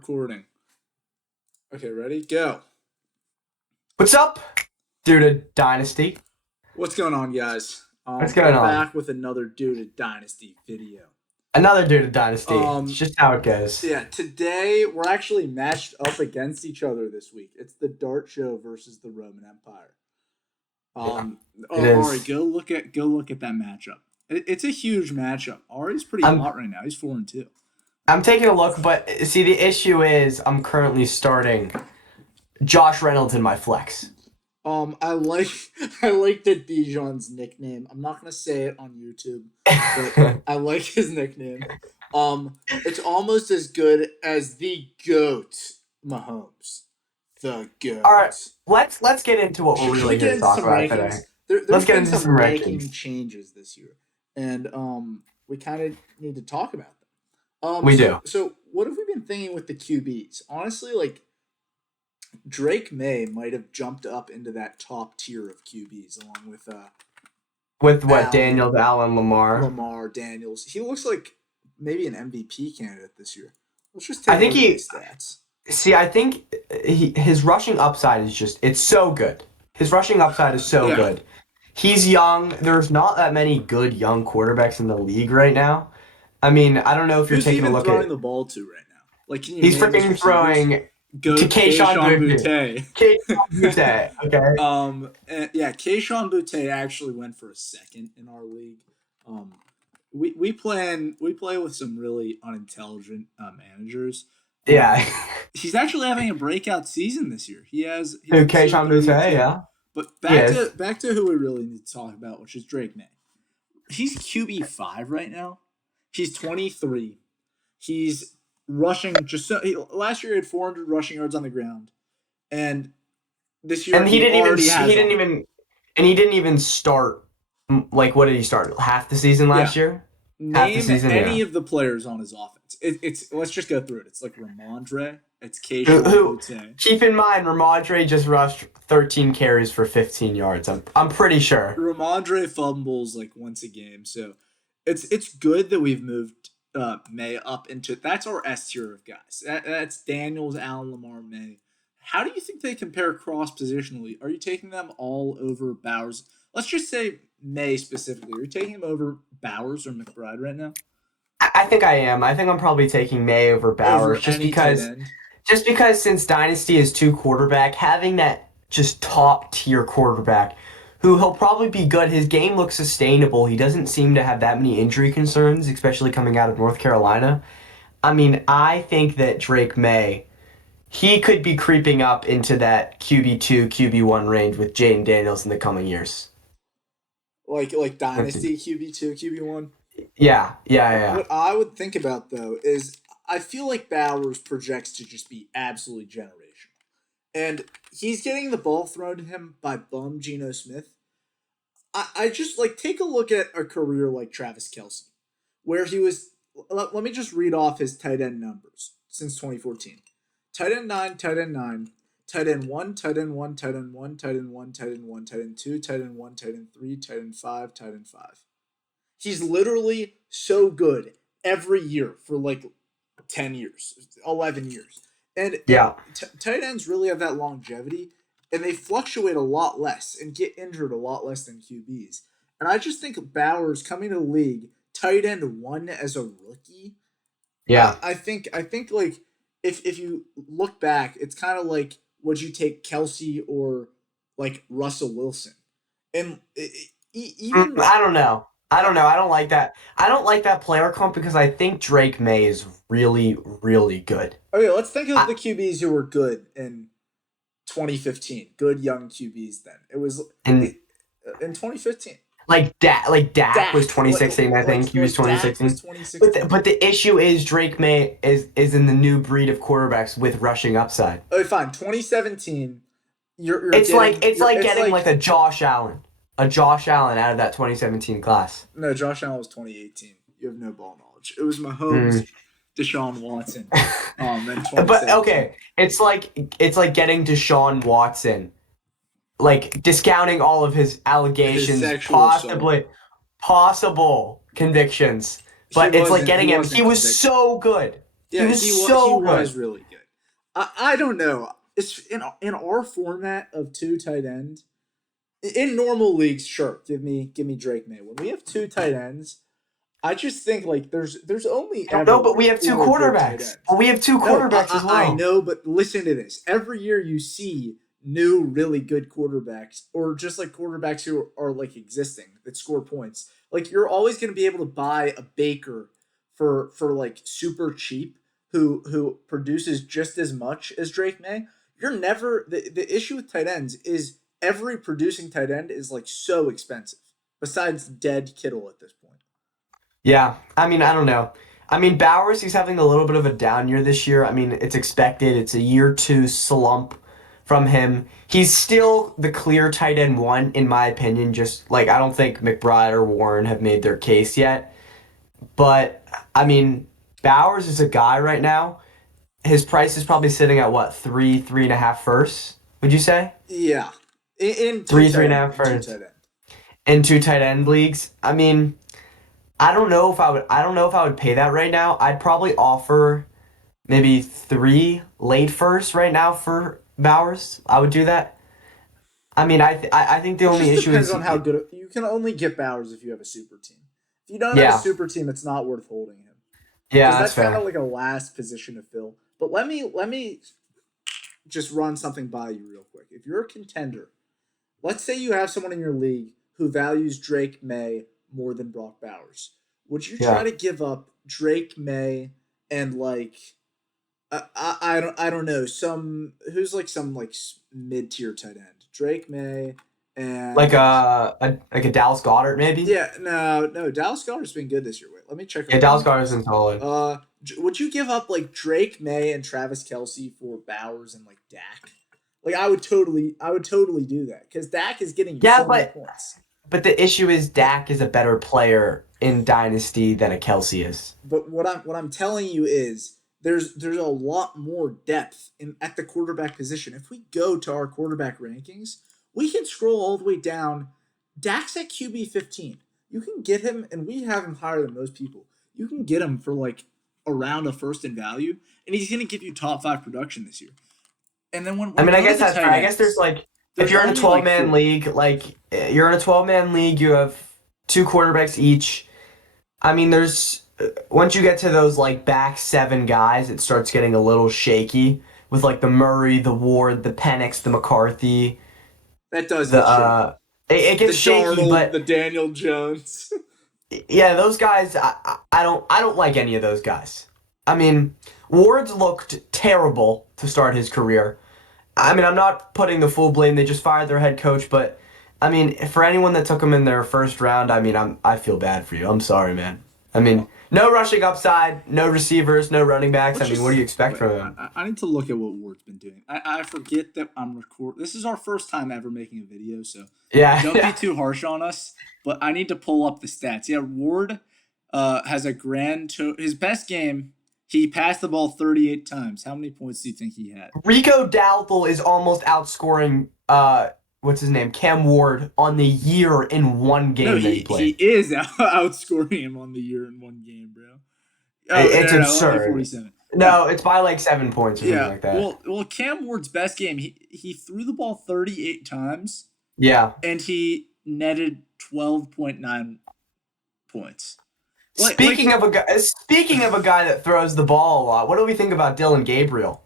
Recording. Okay, ready? Go. What's up, Dudah Dynasty? What's going on, guys? What's We're going on? back with another Dudah Dynasty video. Another Dudah Dynasty. It's Um, just how it goes. yeah, today we're actually matched up against each other this week. It's the Dart Show versus the Roman Empire. Yeah, Um, it Ari, is. go look at that matchup. It's a huge matchup. Ari's pretty I'm hot right now. He's 4-2. I'm taking a look, but see, the issue is I'm currently starting Josh Reynolds in my flex. I like I like the Dijon's nickname. I'm not gonna say it on YouTube, but I like his nickname. It's almost as good as the GOAT Mahomes. The All right, GOAT. let's get into what we're Should we really get here to into talk some about today. rankings? Let's There's get been into some some ranking rankings. changes this year, and we kind of need to talk about them. We do. So what have we been thinking with the QBs? Honestly, like Drake May might have jumped up into that top tier of QBs along with With what, Allen, Daniels, Allen, Lamar? Lamar, Daniels. He looks like maybe an MVP candidate this year. Let's just I take a think look at he his stats. See, I think his rushing upside is it's so good. His rushing upside is so Yeah. good. He's young. There's not that many good young quarterbacks in the league right now. I mean, I don't know if you're Who's he taking a even look throwing at. the ball to right now? Like, can you He's name his freaking receivers? throwing to Goat Kayshon Kayshon Boutte. Boutte. Kayshon Boutte. Okay. Yeah, Kayshon Boutte actually went for a second in our league. Um, we play with some really unintelligent managers. Um, Yeah. he's actually having a breakout season this year. He's Who, this year Kayshon Boutte? 32. Yeah. But back Yes. to back to who we really need to talk about, which is Drake May. He's QB5 right now. He's 23. He's rushing last year he had 400 rushing yards on the ground, and this year And he he didn't even already he has didn't 100. even and he didn't even start. Like, what did he start? Half the season Yeah, last year. Half the name season. any Yeah. of the players on his offense. It's let's just go through it. It's like Ramondre. It's Who, Kayshon who Boutte. keep in mind, Ramondre just rushed 13 carries for 15 yards. I'm pretty sure. Ramondre fumbles like once a game, so it's good that we've moved May up into that's our S tier of guys. That's Daniels, Allen, Lamar, May. How do you think they compare cross positionally? Are you taking them all over Bowers? Let's just say May specifically. Are you taking him over Bowers or McBride right now? I think I am. I think I'm probably taking May over Over Bowers any tight end? just because since Dynasty is two quarterback, having that just top tier quarterback who he'll probably be good. His game looks sustainable. He doesn't seem to have that many injury concerns, especially coming out of North Carolina. I mean, I think that Drake May, he could be creeping up into that QB2, QB1 range with Jaden Daniels in the coming years. Like Dynasty QB2, QB1? Yeah, yeah, yeah. What I would think about though is I feel like Bowers projects to just be absolutely generational. And he's getting the ball thrown to him by bum Geno Smith. I just like take a look at a career like Travis Kelsey, where he was. Let me just read off his tight end numbers since 2014. Tight end 9, tight end 9, tight end 1, tight end 1, tight end 1, tight end 1, tight end 1, tight end 2, tight end 1, tight end 3, tight end 5, tight end 5. He's literally so good every year for like 10 years, 11 years. And Yeah. tight ends really have that longevity, and they fluctuate a lot less and get injured a lot less than QBs. And I just think Bowers coming to the league, tight end 1 as a rookie, Yeah. I think like if you look back, it's kind of like would you take Kelsey or like Russell Wilson, and even I don't know. I don't know. I don't like that. I don't like that player comp because I think Drake May is really, really good. okay, let's think of I, the QBs who were good in 2015. Good young QBs then. It was and it, in 2015. like Dak was Dak, 2016. I think he was Dak was 2016. But 2016. the issue is Drake May is in the new breed of quarterbacks with rushing upside. Okay, fine. 2017. You're It's like getting it's you're like it's getting like like a Josh Allen out of that 2017 class. no. Josh Allen was 2018. You have no ball knowledge. It was Hmm. Mahomes, Deshaun Watson, in But 2017. okay, it's like getting Deshaun Watson, like discounting all of his His allegations, sexual assault. possible convictions, He but it's like wasn't. He getting him. He wasn't was convicted. so good. He Yeah, was he so was good. really good. I don't know. It's in our format of two tight end. In normal leagues, sure, give me Drake May. When we have two tight ends, I just think like there's only ever No, but like we have two four good tight quarterbacks. ends. But we have two No, quarterbacks as I well. know, but listen to this. Every year you see new really good quarterbacks, or just like quarterbacks who are like existing that score points. Like you're always going to be able to buy a Baker for like super cheap who produces just as much as Drake May. You're never the issue with tight ends is every producing tight end is like so expensive. Besides dead Kittle at this point. Yeah, I mean, I don't know. I mean, Bowers, he's having a little bit of a down year this year. I mean, it's expected. It's a year two slump from him. He's still the clear tight end one, in my opinion. Just like, I don't think McBride or Warren have made their case yet. But, I mean, Bowers is a guy right now. His price is probably sitting at what, three and a half firsts, would you say? Yeah, in two Three tight and a end, half in two firsts tight end. in two tight end leagues. I mean, I don't know if I would. I don't know if I would pay that right now. I'd probably offer maybe three late firsts right now for Bowers. I would do that. I mean, I think the It only just issue depends is, on how good you can only get Bowers if you have a super team. If you don't have a yeah, super team, it's not worth holding him yeah, because that's that's kind fair. of like a last position to fill. But let me just run something by you real quick. If you're a contender, let's say you have someone in your league who values Drake May more than Brock Bowers. Would you try Yeah, to give up Drake May and like I don't know some who's like some like mid tier tight end Drake May like and like a Dallas Goedert maybe. yeah, no, Dallas Goedert's been good this year. Wait, let me check Yeah, our Dallas Goedert's rankings. been solid. Would you give up like Drake May and Travis Kelsey for Bowers and like Dak? Like I would totally do that because Dak is getting you Yeah, so many but points. the issue is Dak is a better player in Dynasty than a Kelsey is. But what I'm telling you is there's a lot more depth in at the quarterback position. If we go to our quarterback rankings, we can scroll all the way down. Dak's at QB 15. You can get him, and we have him higher than most people. You can get him for like around a first in value, and he's going to give you top five production this year. And then when I we mean, I go to guess the that's fair. tight I guess there's ends, like if there's you're in a only like 12-man four. league, you're in a 12-man league, you have two quarterbacks each. I mean, there's once you get to those like back seven guys, it starts getting a little shaky with like the Murray, the Ward, the Penix, the McCarthy, That does the get shaky. it The gets shaky, Darnold, but the Daniel Jones. yeah, those guys, I don't like any of those guys. I mean, Ward's looked terrible to start his career. I mean, I'm not putting the full blame. They just fired their head coach, but I mean, for anyone that took him in their first round, I mean, I feel bad for you. I'm sorry, man. I mean, no rushing upside, no receivers, no running backs. Let's I mean, what do just you expect wait. from I, him? I I need to look at what Ward's been doing. I forget that I'm record. This is our first time ever making a video, so Yeah, don't be yeah. too harsh on us. But I need to pull up the stats. Yeah, Ward has a his best game. He passed the ball 38 times. How many points do you think he had? Rico Dowdle is almost outscoring what's his name, Cam Ward on the year in one No, game that he he played. is outscoring him on the year in one game, bro. Oh It's no, only absurd. 47. Yeah, No, it's by like 7 points or something yeah. like that. Well, Cam Ward's best game. He threw the ball 38 times Yeah. and he netted 12.9 points. Speaking of a guy that throws the ball a lot, what do we think about Dylan Gabriel?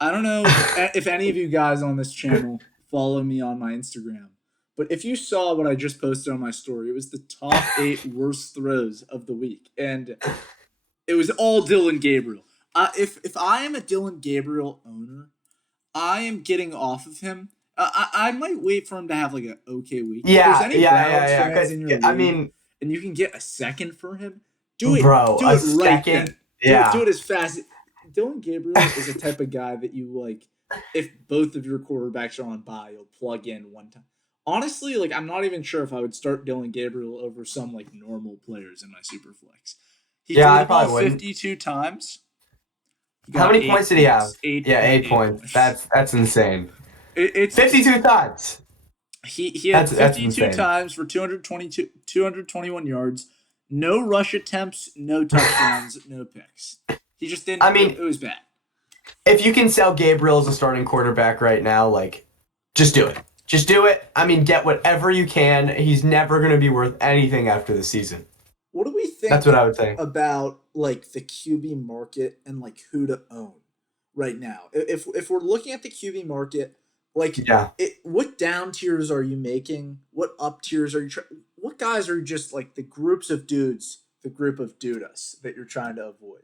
I don't know if any of you guys on this channel follow me on my Instagram, but if you saw what I just posted on my story, it was the top 8 worst throws of the week, and it was all Dylan Gabriel. If I am a Dylan Gabriel owner, I am getting off of him. I might wait for him to have like an okay week. If there's Yeah, any yeah, yeah, Browns yeah. fans 'Cause, in your I league mean, and you can get a second for him, do it. bro, Do a it right second. then. Do Yeah. it as fast. Dylan Gabriel is a type of guy that you like. If both of your quarterbacks are on bye, you'll plug in one time. Honestly, like I'm not even sure if I would start Dylan Gabriel over some like normal players in my super flex. He Yeah, threw I the ball probably wouldn't. 52 times. He How got many points eight did he have? points. Eight Yeah, point 8 eight points. points. That's insane. It's 52 times. he had That's 52 insane. times for 221 yards. No rush attempts, no touchdowns, no picks. He just didn't. I mean, It was bad. if you can sell Gabriel as a starting quarterback right now, like, just do it. Just do it. I mean, get whatever you can. He's never going to be worth anything after the season. What do we That's think what I would say. about like the QB market and like who to own right now? If we're looking at the QB market, like Yeah. what down tiers are you making? What up tiers are you? What guys are just like the groups of dudes, the group of dudas that you're trying to avoid?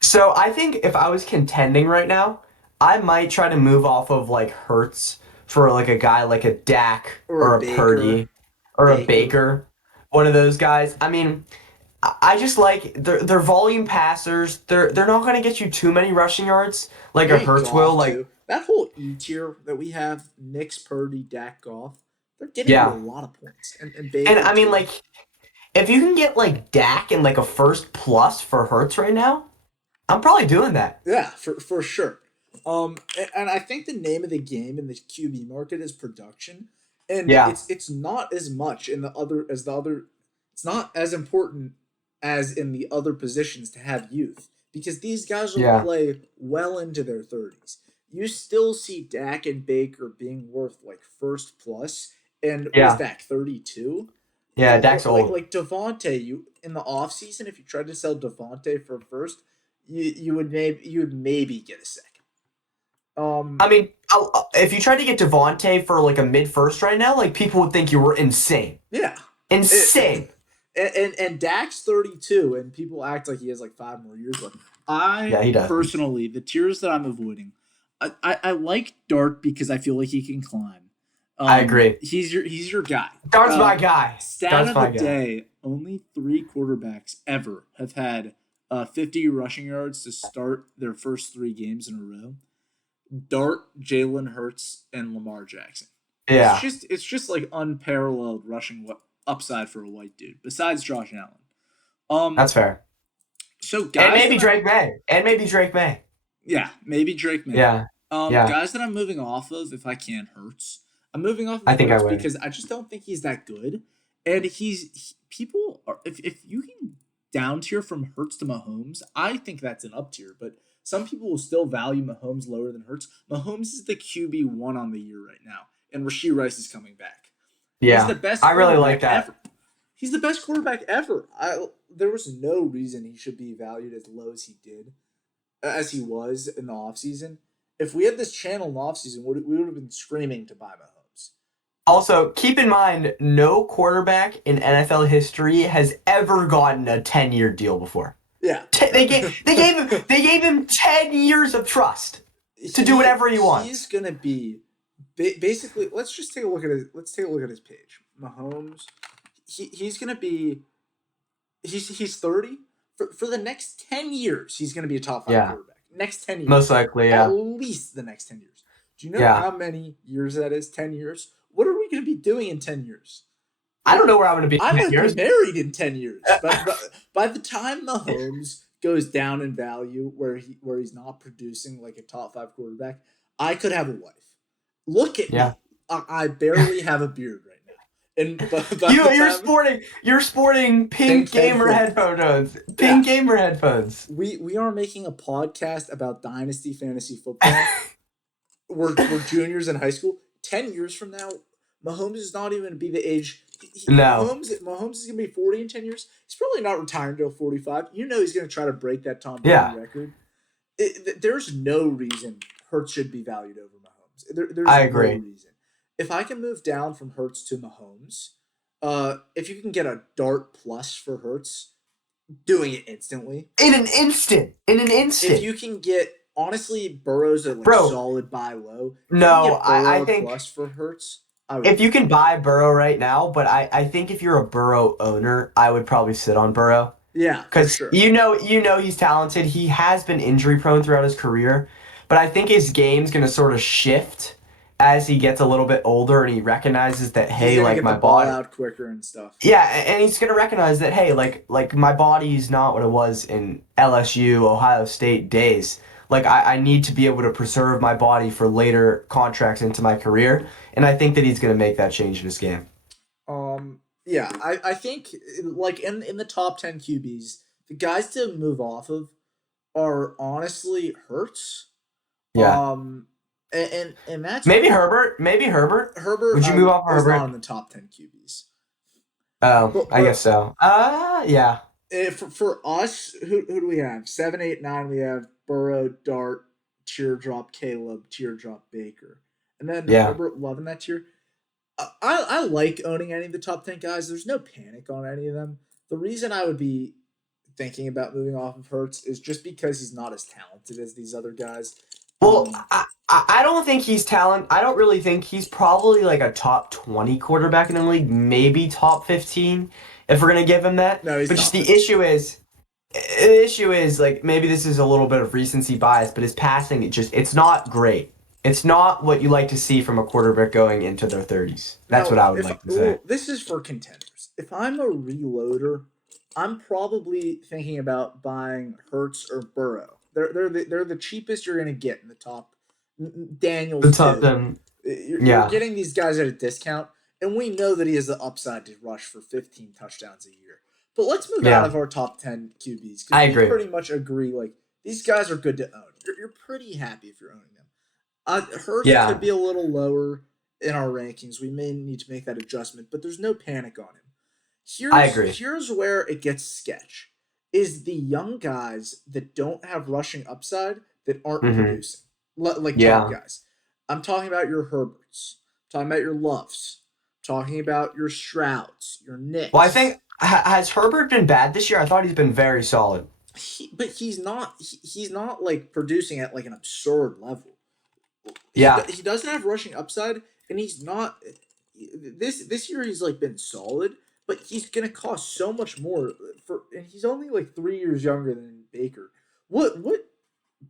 So I think if I was contending right now, I might try to move off of like Hurts for like a guy like a Dak Or a or a Baker, Purdy or a Baker. Baker, one of those guys. I mean, I just like they're volume passers. They're not going to get you too many rushing yards like a Maybe Hurts will. Goff Like too. That whole E tier that we have, Nick's Purdy, Dak Goff, they're getting you a yeah, lot of points, and and Baker I mean too. like if you can get like Dak and like a first plus for Hurts right now, I'm probably doing that. Yeah, for sure. And I think the name of the game in the QB market is production, and Yeah, it's not as much in the other as the other. It's not as important as in the other positions to have youth because these guys will yeah, play well into their 30s. You still see Dak and Baker being worth like first plus, and what is yeah, Dak 32? yeah. Dak's old. Like Devontae, you in the offseason, if you tried to sell Devontae for first, you would maybe get a second. I mean, if you tried to get Devontae for like a mid first right now, like people would think you were insane, Yeah. insane. And Dak's 32, and people act like he has like 5 more years left. I Yeah, he does. personally, the tiers that I'm avoiding, I like Dart because I feel like he can climb. I agree. He's your guy. Dart's my guy. Stat Dart's of my the guy. day: only 3 quarterbacks ever have had 50 rushing yards to start their first 3 games in a row. Dart, Jalen Hurts, and Lamar Jackson. Yeah, It's just like unparalleled rushing upside for a white dude. Besides Josh Allen. that's fair. So And guys maybe that I'm Drake May. And maybe Drake May. yeah, maybe Drake May. Yeah, yeah. Guys that I'm moving off of, if I can, Hurts. I'm moving off I of think I Hurts would. because I just don't think he's that good. And people are if you can down tier from Hurts to Mahomes, I think that's an up tier. But some people will still value Mahomes lower than Hurts. Mahomes is the QB1 on the year right now, and Rashee Rice is coming back. He's the Yeah, best I really like quarterback that. ever. He's the best quarterback ever. There was no reason he should be valued as low as he did, as he was in the offseason. If we had this channel in the offseason, we would have been screaming to buy Mahomes. Also, keep in mind, no quarterback in NFL history has ever gotten a 10-year deal before. Yeah. They gave him 10 years of trust to do whatever he wants. He's gonna be basically. Let's take a look at his page. Mahomes. He's gonna be. He's 30 for the next 10 years. He's gonna be a top 5 Yeah, quarterback. Next 10 years, most likely, at yeah. least the next 10 years. Do you know Yeah. how many years that is? 10 years. What are we gonna be doing in 10 years? I don't know where I'm going to be I in 10 might years. be married in 10 years. But by the time Mahomes goes down in value, where he's not producing like a top 5 quarterback, I could have a wife. Look at Yeah. me. I barely have a beard right now. And by You're sporting pink gamer headphones. Pink gamer headphones. We are making a podcast about Dynasty Fantasy Football. we're juniors in high school. 10 years from now, Mahomes is not even going to be the age. No. Mahomes is going to be 40 in 10 years. He's probably not retiring until 45. You know he's going to try to break that Tom Brady Yeah. record. There's no reason Hurts should be valued over Mahomes. There's I agree. no reason. If I can move down from Hurts to Mahomes, if you can get a Dart plus for Hurts, doing it instantly. In an instant. If you can get honestly Burrow's a solid buy low. No, I think plus for Hurts. If you can buy Burrow right now, but I think if you're a Burrow owner, I would probably sit on Burrow. Yeah, because sure. you know he's talented. He has been injury prone throughout his career, but I think his game's gonna sort of shift as he gets a little bit older and he recognizes that he's like get my the ball body out quicker and stuff. Yeah, and he's gonna recognize that hey, like my body's not what it was in LSU, Ohio State days. Like I need to be able to preserve my body for later contracts into my career, and I think that he's gonna make that change in his game. Yeah, I think like in the top 10 QBs, the guys to move off of are honestly Hurts. Yeah. Um, and that's Maybe Herbert. Maybe Herbert. Herbert. Would you move off of Is not in Herbert? the top 10 QBs. Oh, But I guess so. Yeah. for us, who do we have? 7, 8, 9. We have Burrow, Dart, Teardrop, Caleb, Teardrop, Baker, and then Yeah. Herbert, loving that tier. I like owning any of the top 10 guys. There's no panic on any of them. The reason I would be thinking about moving off of Hurts is just because he's not as talented as these other guys. Well, Um, I don't think he's talent. I don't really think he's probably like a top 20 quarterback in the league, maybe top 15 if we're gonna give him that. no, he's But just top 15. the issue is like maybe this is a little bit of recency bias, but his passing it's not great. It's not what you like to see from a quarterback going into their 30s. That's Now, what I would if like to say. well, this is for contenders. If I'm a reloader, I'm probably thinking about buying Hertz or Burrow. They're the cheapest you're gonna get in the top. The Daniels top too. 10. You're Yeah. getting these guys at a discount, and we know that he has the upside to rush for 15 touchdowns a year. But let's move out Yeah. of our top 10 QBs I because we agree. pretty much agree. Like these guys are good to own. You're pretty happy if you're owning them. Hurts could Yeah. be a little lower in our rankings. We may need to make that adjustment, but there's no panic on him. I agree. Here's where it gets sketch. Is the young guys that don't have rushing upside that aren't Hmm. producing, like top Yeah. guys. I'm talking about your Herberts. I'm talking about your Loves. I'm talking about your Strouds, your Well, I Nicks. think has Herbert been bad this year? I thought he's been very solid. But he's not. He's not like producing at like an absurd level. Yeah. He doesn't have rushing upside, and he's not. This year he's like been solid, but he's gonna cost so much more for, and he's only like 3 years younger than Baker. What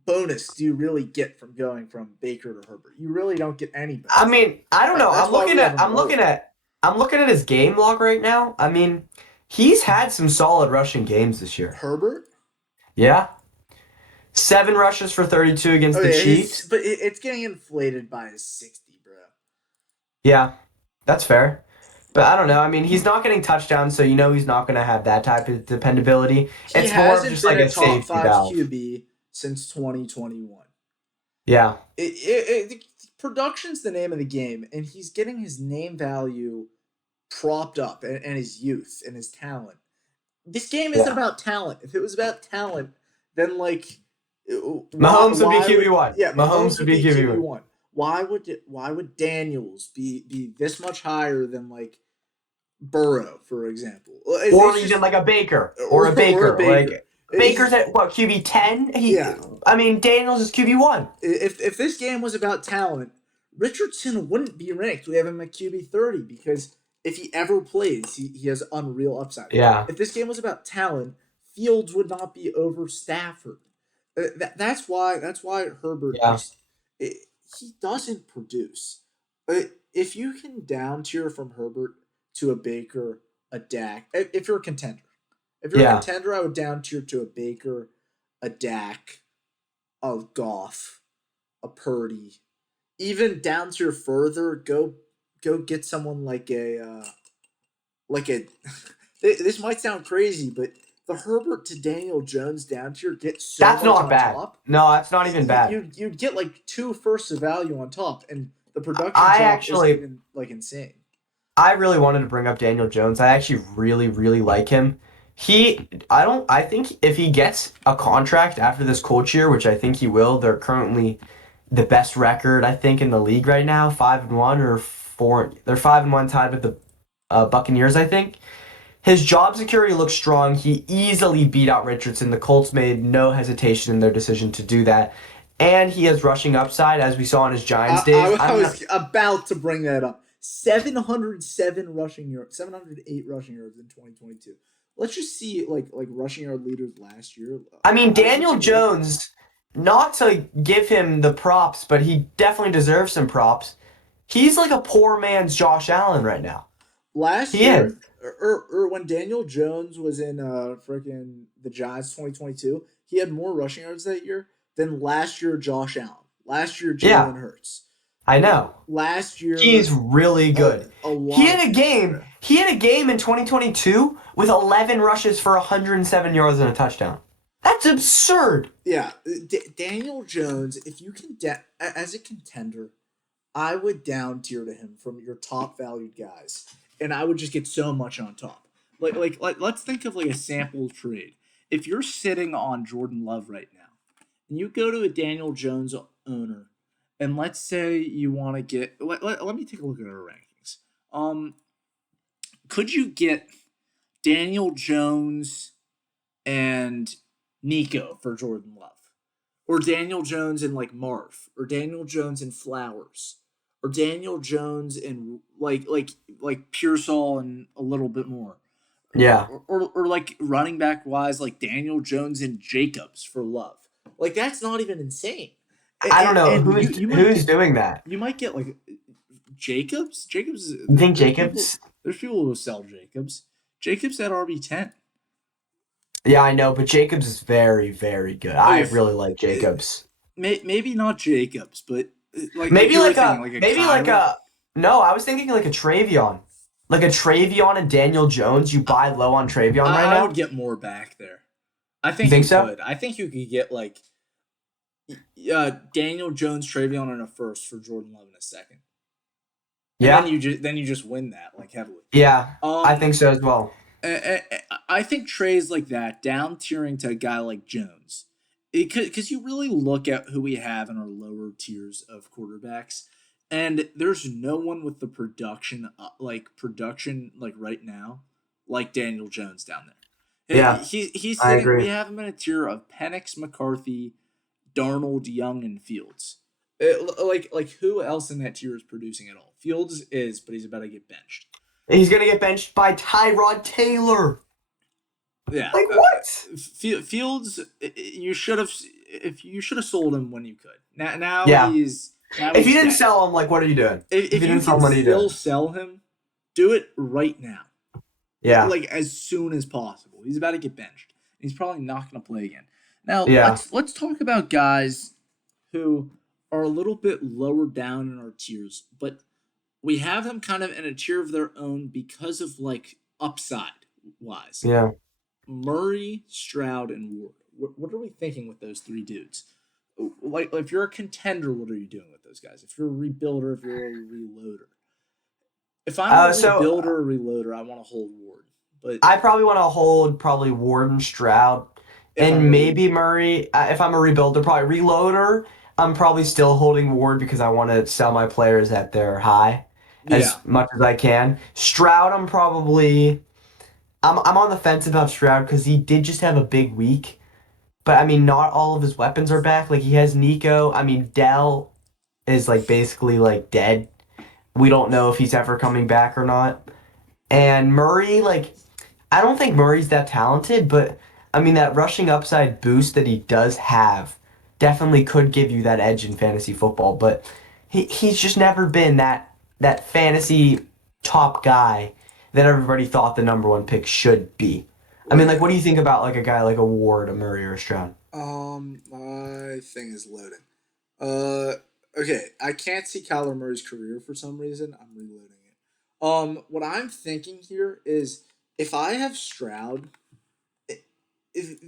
bonus do you really get from going from Baker to Herbert? You really don't get any I bonus. mean, I don't know. That's why we have him lower. I'm looking at his game log right now. I mean, he's had some solid rushing games this year. Herbert. Yeah. 7 rushes for 32 against the Okay, Chiefs. but it's getting inflated by his 60, bro. Yeah. That's fair. But I don't know. I mean, he's not getting touchdowns, so you know he's not going to have that type of dependability. He It's more of hasn't just been like a a top safety five valve. QB since 2021. Yeah. Production's the name of the game, and he's getting his name value propped up, and his youth and his talent. This game isn't Yeah. about talent. If it was about talent, then like, Mahomes would be why would QB1. yeah, Mahomes Mahomes would would be be QB QB1. one. Why would Daniels be this much higher than like Burrow, for example? Or It's even just like a Baker. Or a or a Baker. Baker. Like Baker's at what, QB 10? Yeah. I mean Daniels is QB1. If this game was about talent, Richardson wouldn't be ranked. We have him at QB 30 because if he ever plays, he has unreal upside. Yeah. If this game was about talent, Fields would not be over Stafford. That's why Herbert Yeah. just he doesn't produce. If you can down tier from Herbert to a Baker, a Dak, if you're a contender, if you're a Yeah. contender, I would down tier to a Baker, a Dak, a Goff, a Purdy, even down tier further. Go get someone like a. This might sound crazy, but the Herbert to Daniel Jones down tier gets so That's much not on bad. top. No, that's not even bad. You'd get like 2 firsts of value on top, and the production I jump isn't actually even like insane. I really wanted to bring up Daniel Jones. I actually really, really like him. I think if he gets a contract after this coach year, which I think he will, they're currently the best record, I think, in the league right now, 5-1 or 4. They're 5-1 tied with the Buccaneers, I think. His job security looks strong. He easily beat out Richardson. The Colts made no hesitation in their decision to do that. And he has rushing upside, as we saw in his Giants days. I was about to bring that up. 707 rushing yards, 708 rushing yards in 2022. Let's just see like rushing yard leaders last year. I mean, I don't Daniel see any. Jones, not to give him the props, but he definitely deserves some props. He's like a poor man's Josh Allen right now. Last He is. year, or when Daniel Jones was in freaking the Giants 2022, he had more rushing yards that year than last year Josh Allen. Last year Yeah, Jalen Hurts. I know. Last year He's really good. a He lot of had a people, game. bro. He had a game in 2022 with 11 rushes for 107 yards and a touchdown. That's absurd. Yeah, Daniel Jones. If you can, as a contender, I would down tier to him from your top valued guys, and I would just get so much on top. Like let's think of like a sample trade. If you're sitting on Jordan Love right now, and you go to a Daniel Jones owner, and let's say you want to get let me take a look at our rankings. Could you get Daniel Jones and Nico for Jordan Love? Or Daniel Jones and like Marv, or Daniel Jones and Flowers, or Daniel Jones and like Pearsall and a little bit more, Yeah. or like running back wise like Daniel Jones and Jacobs for Love. Like that's not even insane. I don't know And who's you might who's get doing that. like Jacobs. Jacobs. You think There's people. Jacobs? There's people who sell Jacobs. Jacobs at RB10. Yeah, I know, but Jacobs is very, very good. I Okay, really like Jacobs. maybe not Jacobs, but like Maybe you were like thinking a like a maybe like Kyler. a no, I was thinking like a Travion. Like a Travion and Daniel Jones. You buy low on Travion right I would now? get more back there. I You think think you so? could. I think you could get like Daniel Jones, Travion in a first for Jordan Love in a second, and Yeah? then you just win that like heavily. Yeah. I Um, think so as well. I think trades like that down tiering to a guy like Jones, because you really look at who we have in our lower tiers of quarterbacks, and there's no one with the production like right now, like Daniel Jones down there. Yeah, He's I sitting. We agree. have him in a tier of Penix, McCarthy, Darnold, Young, and Fields. Like who else in that tier is producing at all? Fields is, but he's about to get benched. He's gonna get benched by Tyrod Taylor. Yeah, Like what? Fields. You should have if you should have sold him when you could. Yeah. Now If you he's didn't dead. sell him, like what are you doing? If If you you didn't sell can him, what are you still doing? sell him, do it right now. Yeah. Like as soon as possible. He's about to get benched. He's probably not going to play again. Now Yeah. let's talk about guys who are a little bit lower down in our tiers, but we have them kind of in a tier of their own because of like upside wise. Yeah. Murray, Stroud, and Ward. What are we thinking with those three dudes? Like, if you're a contender, what are you doing with those guys? If you're a rebuilder, if you're a reloader. If I'm a So rebuilder or reloader, I want to hold Ward. But I probably want to hold probably Warden Stroud if I'm and a maybe rebuilder, Murray. If I'm a rebuilder, probably reloader. I'm probably still holding Ward because I want to sell my players at their high yeah, as much as I can. Stroud, I'm on the fence about Stroud because he did just have a big week. But I mean, not all of his weapons are back. Like he has Nico. I mean, Dell is like basically like dead. We don't know if he's ever coming back or not. And Murray, like, I don't think Murray's that talented, but I mean, that rushing upside boost that he does have definitely could give you that edge in fantasy football. But he's just never been that fantasy top guy that everybody thought the number one pick should be. I mean, wait. like, what do you think about like a guy like a Ward, a Murray, or a Stroud? My thing is loading. Okay, I can't see Kyler Murray's career for some reason. I'm reloading it. What I'm thinking here is if I have Stroud,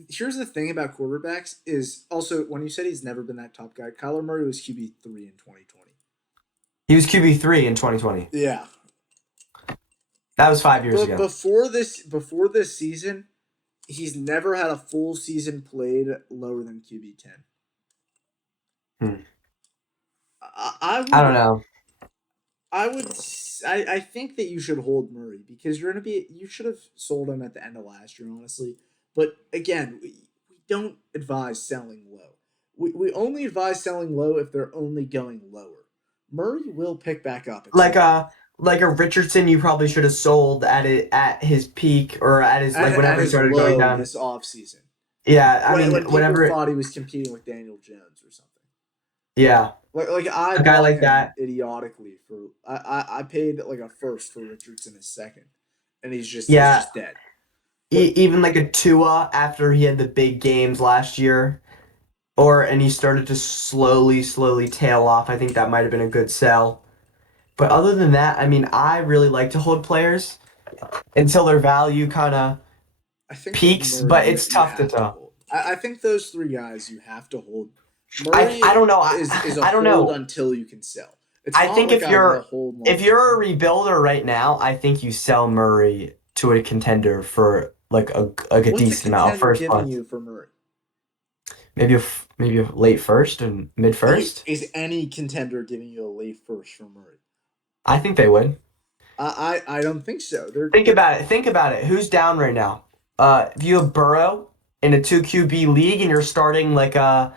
here's the thing about quarterbacks is also when you said he's never been that top guy, Kyler Murray was QB3 in 2020. He was QB3 in 2020. Yeah, That was 5 years but ago. before this season, he's never had a full season played lower than QB10. Hmm. I I don't would know. I would I think that you should hold Murray because you're gonna be you should have sold him at the end of last year, honestly. But again, we don't advise selling low. We only advise selling low if they're only going lower. Murray will pick back up at Like some point. a like a Richardson, you probably should have sold at his peak or at his like At whenever he his started going low down. this offseason. Yeah, I mean When people whenever. thought he was competing with Daniel Jones or something. Yeah, Like I a guy bought like him that. idiotically for I paid like a first for Richardson a second. And he's Yeah, just dead. But even like a Tua after he had the big games last year, and he started to slowly tail off. I think that might have been a good sell. But other than that, I mean, I really like to hold players until their value kind of I think with peaks, Murray, but it's you tough to have to tell. hold. I think those three guys you have to hold. I Murray don't know. is a I don't hold know. until you can sell. It's I not think like I want to hold if long you're a term. rebuilder right now, I think you sell Murray to a contender for like a What's a decent amount of contender first giving month. you for Murray? Maybe a late first and mid first. Is any contender giving you a late first for Murray? I think they would. I don't think so. Think They're about it. Think about it. Who's down right now? If you have Burrow in a two QB league and you're starting like a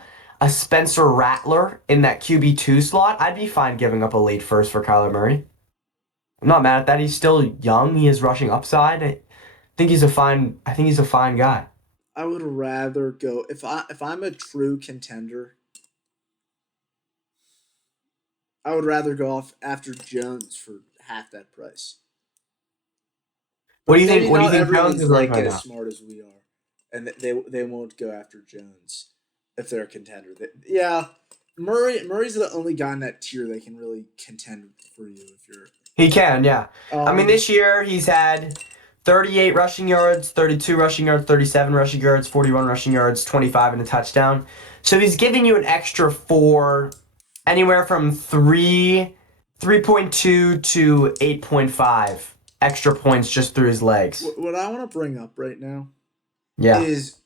Spencer Rattler in that QB2 slot, I'd be fine giving up a late first for Kyler Murray. I'm not mad at that. He's still young. He has rushing upside. I think he's a fine guy. I would rather go if I'm a true contender. I would rather go off after Jones for half that price. What do But you think? maybe What do you not think Jones everyone's is like like right as now? smart as we are, and they won't go after Jones if they're a contender. Yeah, Murray's the only guy in that tier that can really contend for you if you're. He can, yeah. I mean, Um, this year he's had 38 rushing yards, 32 rushing yards, 37 rushing yards, 41 rushing yards, 25 and a touchdown. So he's giving you an extra four, anywhere from 3.2 to 8.5 extra points just through his legs. what I want to bring up right now Yeah, is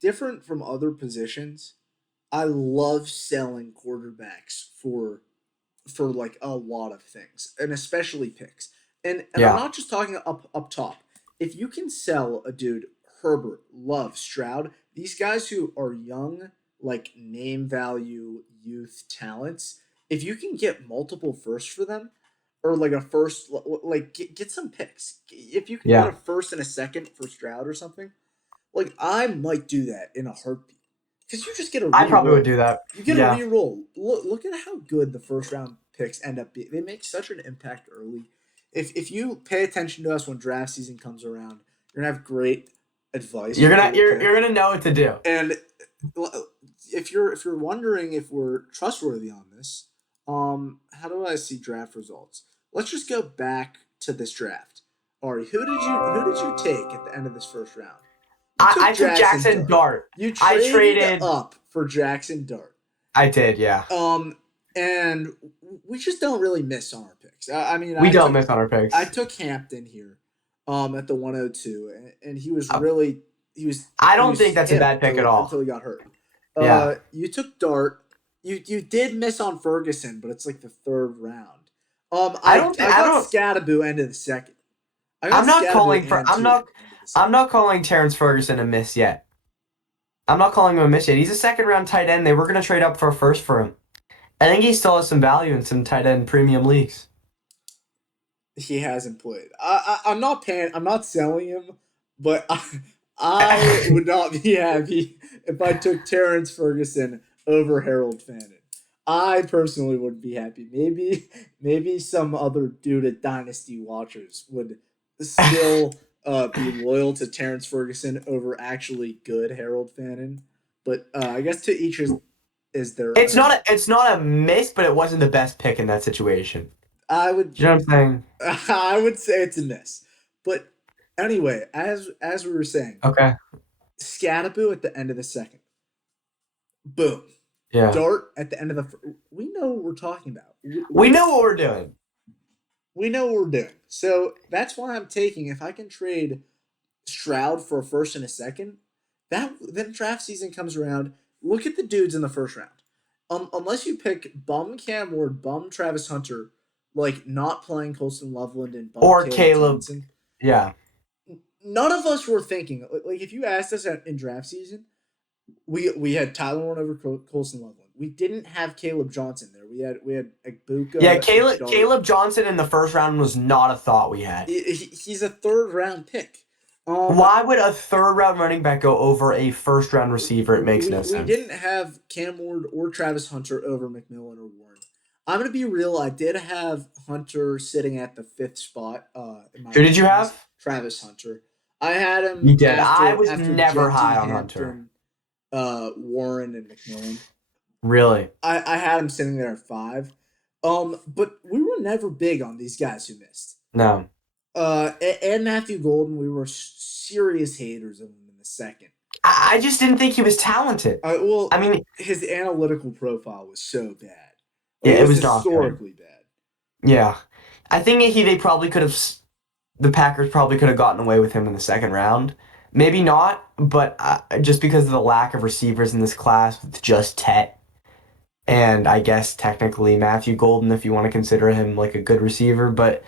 different from other positions. I love selling quarterbacks for like a lot of things, and especially picks. And I'm yeah, not just talking up top. If you can sell a dude Herbert, Love, Stroud, these guys who are young, like name value youth talents, if you can get multiple firsts for them, or like a first, like get some picks. If you can get a yeah. first and a second for Stroud or something, like I might do that in a heartbeat because you just get a I probably would re-roll. do that. You get a Yeah. re-roll. Look at how good the first round picks end up being. They make such an impact early. If you pay attention to us when draft season comes around, you're gonna have great advice for who to You're pick. gonna know what to do. And if you're wondering if we're trustworthy on this, how do I see draft results? Let's just go back to this draft. Ari, who did you take at the end of this first round? You took I took Jackson Jackson Dart. Dart. You I traded traded up for Jackson Dart. I did, yeah. Um, and we just don't really miss on our picks. I mean, We don't miss on our I picks. took Hampton here, at the 102, and he was Uh, really I he don't was think that's a him bad pick at until all. he got hurt. Yeah. You took Dart. You did miss on Ferguson, but it's like the third round. I I got don't Scadaboo end of the second. I got I'm not Scadaboo calling for and Tudor end of the I'm second. not calling Terrence Ferguson a miss yet. I'm not calling him a miss yet. He's a second round tight end. They were gonna trade up for a first for him. I think he still has some value in some tight end premium leagues. He hasn't played. I'm not paying. I'm not selling him, but I would not be happy if I took Terrence Ferguson over Harold Fannin. I personally wouldn't be happy. Maybe some other Dudah Dynasty watchers would still be loyal to Terrence Ferguson over actually good Harold Fannin. But I guess to each is their own. It's not a miss, but it wasn't the best pick in that situation. I would Do you know what I'm saying? I would say it's a miss. But anyway, as we were saying, Okay. Scadaboo at the end of the second. Boom. Yeah. Dart at the end of the we know what we're talking about. We know what we're doing. We know what we're doing. So that's why I'm taking if I can trade Stroud for a first and a second, that then draft season comes around. Look at the dudes in the first round. Unless you pick bum Cam Ward, bum Travis Hunter, like not playing Colston Loveland and bum Or Caleb Caleb. Johnson, Yeah. none of us were thinking like if you asked us in draft season, we had Tyler Warren over Colson Loveland. We didn't have Caleb Johnson there. We had Yeah, Ibuka and Dart. Caleb Johnson in the first round was not a thought we had. He's a third round pick. Um, Why would a third round running back go over a first round receiver? It makes no we sense. didn't have Cam Ward or Travis Hunter over McMillan or Warren. I'm gonna be real. I did have Hunter sitting at the fifth spot in my Who did you rankings. have? Travis Hunter. I had him You did. I was after never Genty, high on Hunter. Hampton, Warren, and McMillan. Really? I had him sitting there at five. But we were never big on these guys who missed. No. And Matthew Golden, we were serious haters of him in the second. I just didn't think he was talented. Well, I mean, his analytical profile was so bad. Like yeah, it it was was not good. historically bad. Yeah, I think they probably could have. The Packers probably could have gotten away with him in the second round. Maybe not, but just because of the lack of receivers in this class with just Tet and I guess technically Matthew Golden, if you want to consider him like a good receiver. But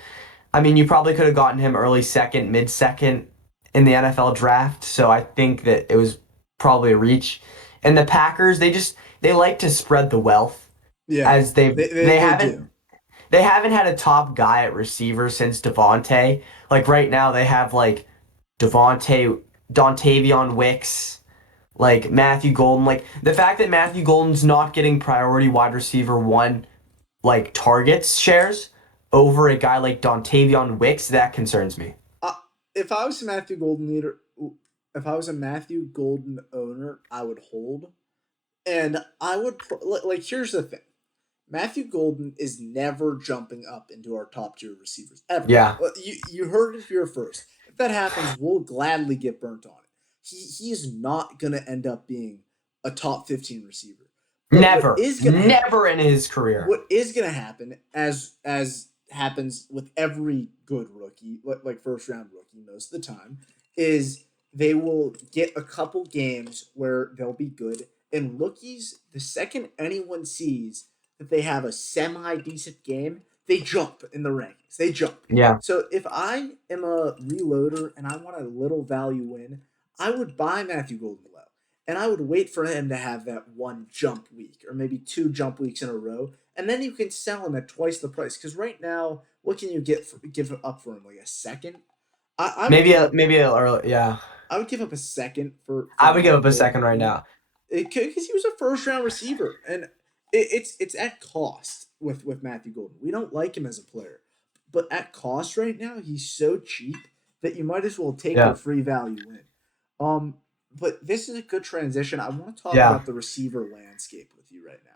I mean, you probably could have gotten him early second, mid second in the NFL draft. So I think that it was probably a reach. And the Packers, they like to spread the wealth Yeah, as they've they they, they they do. haven't had a top guy at receiver since Devontae. Like right now, they have like Devontae, Dontavion Wicks, like Matthew Golden. Like the fact that Matthew Golden's not getting priority wide receiver one like targets shares over a guy like Dontavion Wicks, that concerns me. Uh, if I was a Matthew Golden leader, if I was a Matthew Golden owner, I would hold, and I would like. Here's the thing: Matthew Golden is never jumping up into our top tier receivers ever. Yeah, You heard it here first. If that happens, we'll gladly get burnt on it. He is not gonna end up being a top 15 receiver. But what never, is gonna happen? never in his career. What is gonna happen, as happens with every good rookie, like first round rookie most of the time, is they will get a couple games where they'll be good. And rookies, the second anyone sees that they have a semi decent game, they jump in the rankings. They jump. Yeah, So if I am a reloader and I want a little value win, I would buy Matthew Golden low. And I would wait for him to have that one jump week or maybe two jump weeks in a row. And then you can sell him at twice the price. Because right now, what can you give up for him? Like a second? I would maybe give a up maybe a early. Yeah, I would give up a second for I would give Matthew up a Golden second right right now now. because he was a first round receiver, and it's at cost with Matthew Golden. We don't like him as a player, but at cost right now, he's so cheap that you might as well take your Yeah, free value in. But this is a good transition. I want to talk yeah. about the receiver landscape with you right now.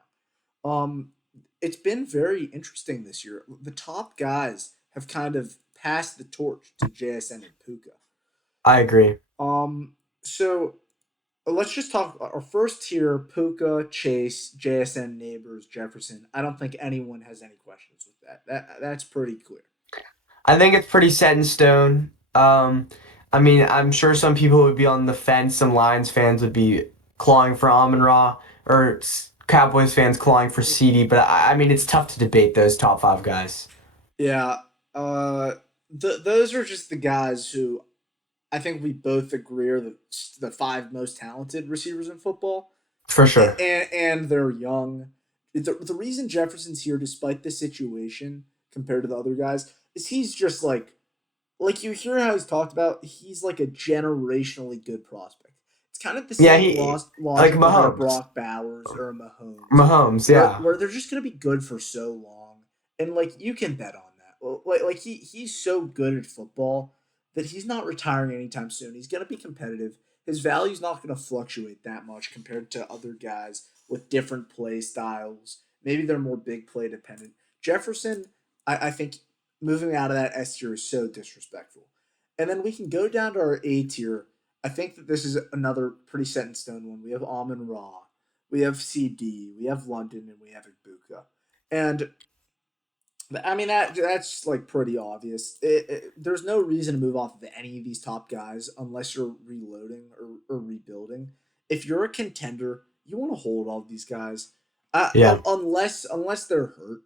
It's been very interesting this year. The top guys have kind of passed the torch to JSN and Puka. I agree. So let's just talk our first tier: Puka, Chase, JSN, Neighbors, Jefferson. I don't think anyone has any questions with that. That's pretty clear. I think it's pretty set in stone. I mean, I'm sure some people would be on the fence. Some Lions fans would be clawing for Amon Ra, or Cowboys fans clawing for CD. But I mean, it's tough to debate those top five guys Yeah, uh, those are just the guys who I think we both agree are the five most talented receivers in football, for sure. and they're young. The reason Jefferson's here, despite the situation compared to the other guys, is he's just like you hear how he's talked about. He's like a generationally good prospect. It's kind of the Yeah, same he like logic as a Mahomes. Brock Bowers or a Mahomes, Mahomes, where yeah, they're just gonna be good for so long, and like you can bet on that. Well, like he's so good at football that he's not retiring anytime soon. He's gonna be competitive. His value's not gonna fluctuate that much compared to other guys with different play styles. Maybe they're more big play dependent. Jefferson, I think moving out of that S tier is so disrespectful. And then we can go down to our A tier. I think that this is another pretty set in stone one. We have Amon Ra, we have CD, we have London, and we have Ibuka. And I mean that's like pretty obvious. There's no reason to move off of any of these top guys unless you're reloading or rebuilding. If you're a contender, you want to hold all of these guys, yeah. unless they're hurt.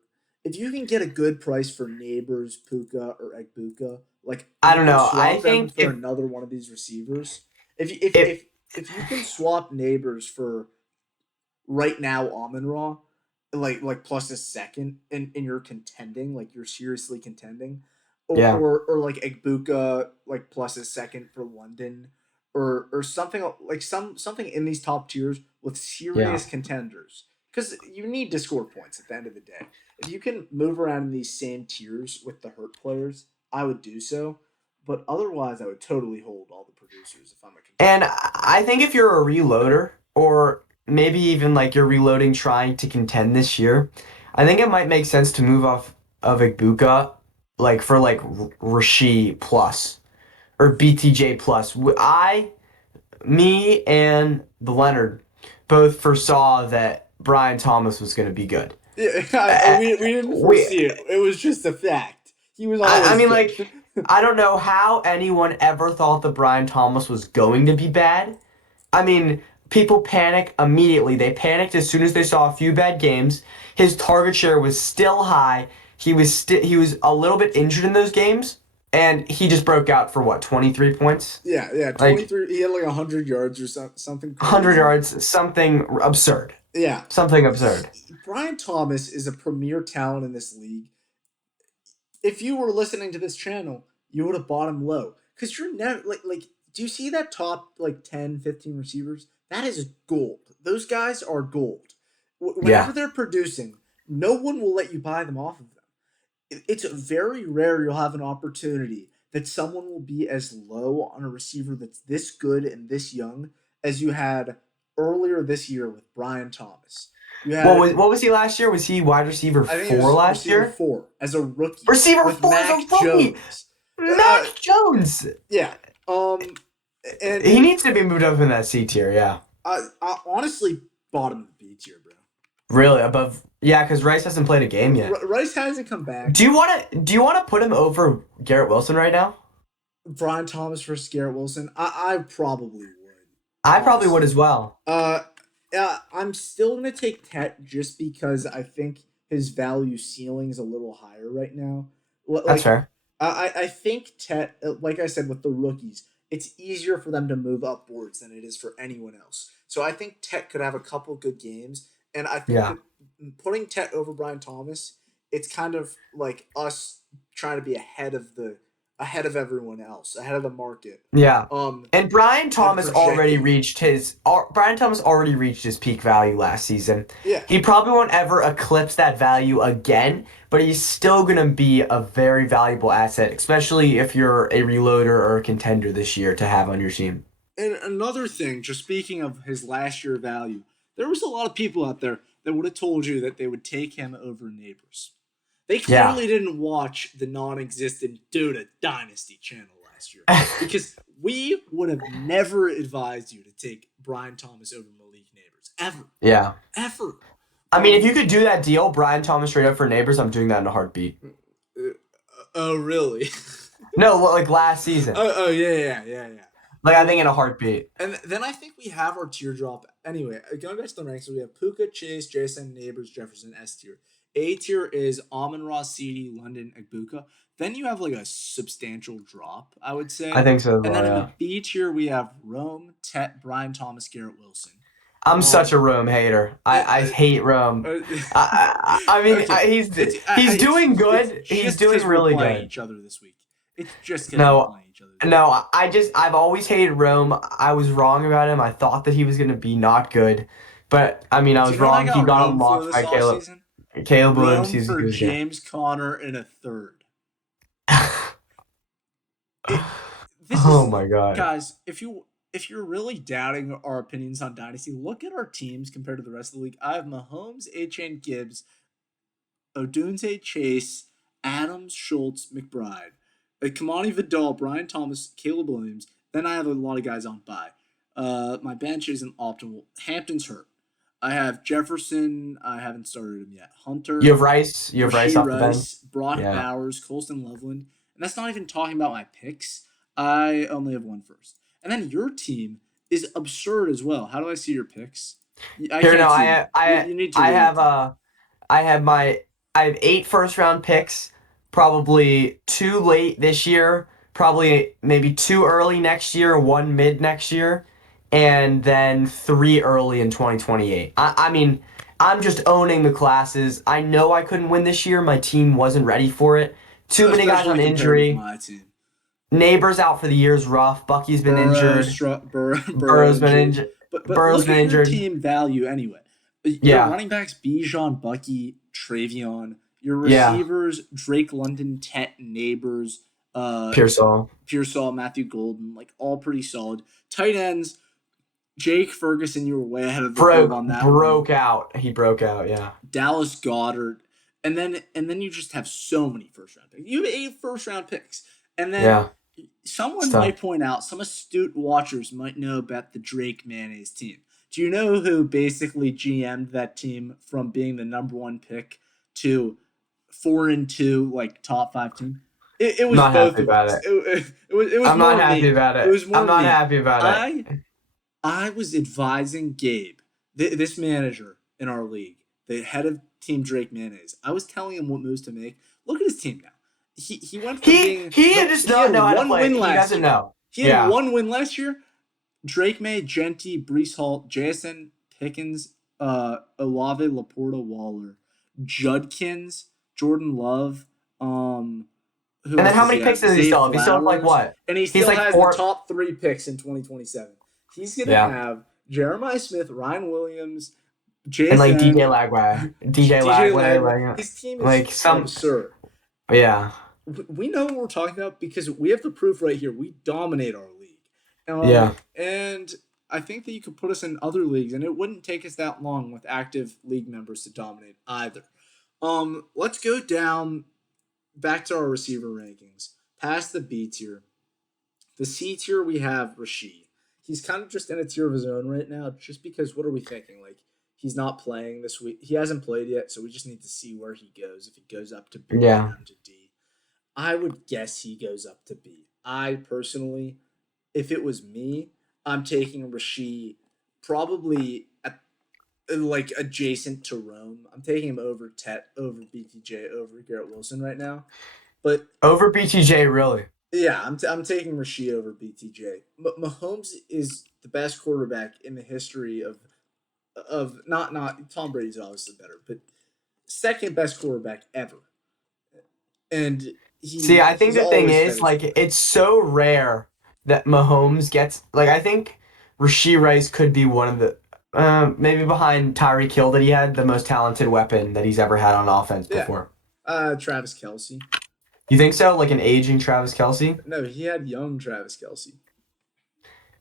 If you can get a good price for Neighbors, Puka, or Egbuka, like I you don't can know. I swap them think for another one of these receivers. If you, if if you can swap Neighbors for right now Amon Ra, like plus a second, and you're contending, like you're seriously contending, yeah, or like Egbuka like plus a second for London, or something like something in these top tiers with yeah. serious contenders, because you need to score points at the end of the day. If you can move around in these same tiers with the hurt players, I would do so. But otherwise, I would totally hold all the producers if I'm a And contender. I think if you're a reloader, or maybe even like you're reloading trying to contend this year, I think it might make sense to move off of Ibuka, like for like Rasheed plus or BTJ plus. me and the Leonard both foresaw that Brian Thomas was going to be good. Yeah, Uh, we didn't we, foresee it. It was just a fact. He was I always mean, good. like, I don't know how anyone ever thought that Brian Thomas was going to be bad. I mean, people panic immediately. They panicked as soon as they saw a few bad games. His target share was still high. He was a little bit injured in those games, and he just broke out for what, 23 points? Yeah, Like 23. He had like 100 yards or something 100 crazy. yards, something absurd. Yeah, Something absurd. Brian Thomas is a premier talent in this league. If you were listening to this channel, you would have bought him low because you're never like. Do you see that top like 10, 15 receivers? That is gold. Those guys are gold. Whenever Yeah. they're producing, no one will let you buy them off of them. It's very rare you'll have an opportunity that someone will be as low on a receiver that's this good and this young as you had earlier this year with Brian Thomas. You had, What was he last year? Was he wide receiver I think it 4 was last receiver year? 4 as a rookie Receiver with 4 is a Mac rookie. Jones. Mac Jones. Yeah. Um, He and needs to be moved up in that C tier, yeah. I honestly bought him in the B tier, bro. Really above, yeah, because Rice hasn't played a game yet. Rice hasn't come back. Do you want to put him over Garrett Wilson right now? Brian Thomas versus Garrett Wilson. I probably would, I probably would honestly. as well. I'm still gonna take Tet just because I think his value ceiling is a little higher right now. That's Like, fair. I think Tet, like I said with the rookies, it's easier for them to move upwards than it is for anyone else. So I think Tet could have a couple good games, and I think Yeah. that putting Tet over Brian Thomas, it's kind of like us trying to be ahead of everyone else, ahead of the market. Yeah. Um, And and projecting. Brian Thomas already reached his peak value last season. Yeah, He probably won't ever eclipse that value again, but he's still gonna be a very valuable asset, especially if you're a reloader or a contender this year to have on your team. and another thing, just speaking of his last year value, there was a lot of people out there that would have told you that they would take him over Neighbors. They Yeah. clearly didn't watch the non-existent Dudah Dynasty channel last year because we would have never advised you to take Brian Thomas over Malik Neighbors ever, Yeah. ever. I mean, if Um, you could do that deal, Brian Thomas straight up for Neighbors, I'm doing that in a heartbeat. oh really? No, like last season. Oh yeah. Like I think in a heartbeat. And then I think we have our teardrop. Anyway, going back to the ranks, we have Puka, Chase, Jason, Neighbors, Jefferson, S tier. A tier is Amon Ross, CD, London, Agbuka. Then you have like a substantial drop, I would I say. think so as And well, then in yeah. the B tier, we have Rome, Tet, Brian Thomas, Garrett Wilson. I'm such Um, a Rome hater. uh, I hate Rome. uh, I mean, okay, he's doing it's good. He's just doing because we're really playing good. each other this week. It's just because we're No, playing each other. no, I've always hated Rome. I was wrong about him. I thought that he was gonna be not good, but I mean, I Do was you know what I wrong. He got got Rome for unlocked this by offseason? Caleb Williams. Rome He for was good. James Conner in a third. It, this Oh is my God. guys. If you're really doubting our opinions on Dynasty, look at our teams compared to the rest of the league. I have Mahomes, A-Chain, Gibbs, Odunze, Chase, Adams, Schultz, McBride, Kamani Vidal, Brian Thomas, Caleb Williams. Then I have a lot of guys on bye. My bench isn't optimal. Hampton's hurt. I have Jefferson. I haven't started him yet. You Hunter, have Rice. You have Rice Rasheed off the bench. Rice, Brock Yeah. Bowers, Colston Loveland. And that's not even talking about my picks. I only have one first. And then your team is absurd as well. How do I see your picks? I Here, no, can't see them. You need to I read have it to me. I have my I have 8 first round picks, probably 2 late this year, probably maybe 2 early next year, 1 mid next year, and then 3 early in 2028. I mean, I'm just owning the classes. I know I couldn't win this year. My team wasn't ready for it. Too many guys on Especially compared with injury. my team. Neighbors out for the year's rough. Bucky's been injured. Burrow Burrow's been injured. injured. But Burrow's look been at your injured. team value anyway. Your Yeah. running backs, Bijan, Bucky, Travion. Your Yeah. receivers, Drake London, Tet, Neighbors, Pearsall. Pearsall, Matthew Golden, like all pretty solid. Tight ends, Jake Ferguson, you were way ahead of the curve on that one. Broke out. He broke out, yeah. Dallas Goddard, and then you just have so many first round picks. You have 8 first round picks, and then Yeah. Someone So might point out, some astute watchers might know about the Drake Mayonnaise team. Do you know who basically GM'd that team from being the number one pick to 4-2, like top five team? It I'm was not both happy of about us. it. It was I'm not more happy me. about It it. was I'm more not me. happy about it. I was advising Gabe, this manager in our league, the head of Team Drake Mayonnaise. I was telling him what moves to make. Look at his team now. He went from being He does he not had know how to one play. win He last doesn't year. know. He had Yeah. one win last year. Drake May, Genty, Brees Hall, Jason Pickens, Olave, Laporta, Waller, Judkins, Jordan Love, who And then else how does he many picks have? does he Zay still have? He still have like Flowers, what? and he He's still like has the four. top 3 picks in 2027. He's gonna Yeah. have Jeremiah Smith, Ryan Williams, And like DJ JSN, Lagway. DJ DJ Lagway. Lagway. Like, His team is like some. absurd. Yeah. We know what we're talking about because we have the proof right here. We dominate our league. Yeah. And I think that you could put us in other leagues, and it wouldn't take us that long with active league members to dominate either. Let's go down back to our receiver rankings. Past the B tier. The C tier, we have Rasheed. He's kind of just in a tier of his own right now, just because what are we thinking? Like, he's not playing this week. He hasn't played yet, so we just need to see where he goes. If he goes up to B, Yeah. down to D. I would guess he goes up to B. I personally, if it was me, I'm taking Rasheed probably at, like adjacent to Rome. I'm taking him over over BTJ, over Garrett Wilson right now. But Over BTJ, really. yeah, I'm taking Rasheed over BTJ. Mahomes is the best quarterback in the history of not Tom Brady's obviously better, but second best quarterback ever. And See, I think he's the thing always is, finished like, better. it's so rare that Mahomes gets, like, I think Rashee Rice could be one of the, maybe behind Tyreek Hill, that he had the most talented weapon that he's ever had on offense Yeah. before. Travis Kelsey. You think so? Like an aging Travis Kelsey? No, he had young Travis Kelsey.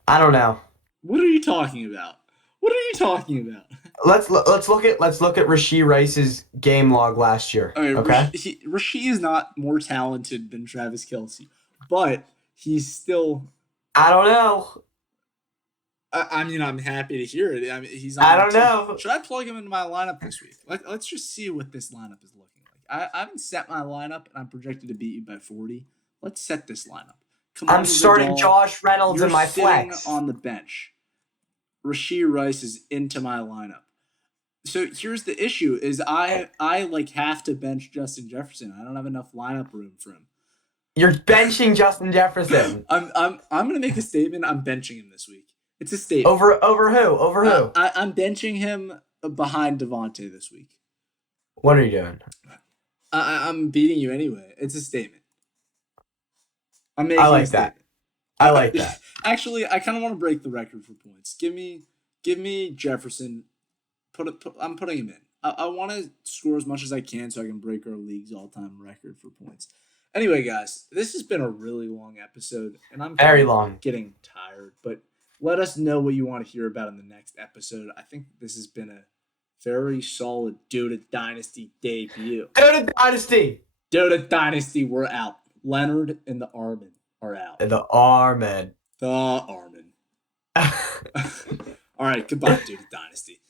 I don't know. What are you talking about? What are you talking about? Let's look at Rashee Rice's game log last year. Okay. Rasheed is not more talented than Travis Kelsey, but he's still. I don't know. I mean, I'm happy to hear it. I mean, he's on. I don't know. Should I plug him into my lineup this week? Let's just see what this lineup is looking like. I haven't set my lineup, and I'm projected to beat you by 40. Let's set this lineup. I'm starting Josh Reynolds in my flex. On the bench. Rasheed Rice is into my lineup. So here's the issue: is I like have to bench Justin Jefferson. I don't have enough lineup room for him. You're benching Justin Jefferson. I'm gonna make a statement. I'm benching him this week. It's a statement. Over who? Over who? I'm benching him behind Devontae this week. What are you doing? I'm beating you anyway. It's a statement. I'm making I like a statement. that. I like that. Actually, I kind of want to break the record for points. Give me Jefferson. I'm putting him in. I want to score as much as I can so I can break our league's all-time record for points. Anyway, guys, this has been a really long episode, and I'm very long. Getting tired. But let us know what you want to hear about in the next episode. I think this has been a very solid Dudah Dynasty debut. Dudah Dynasty. Dudah Dynasty, we're out. Leonard and the Armin are out. The Armin. The Armin. All right, goodbye, Dudah Dynasty.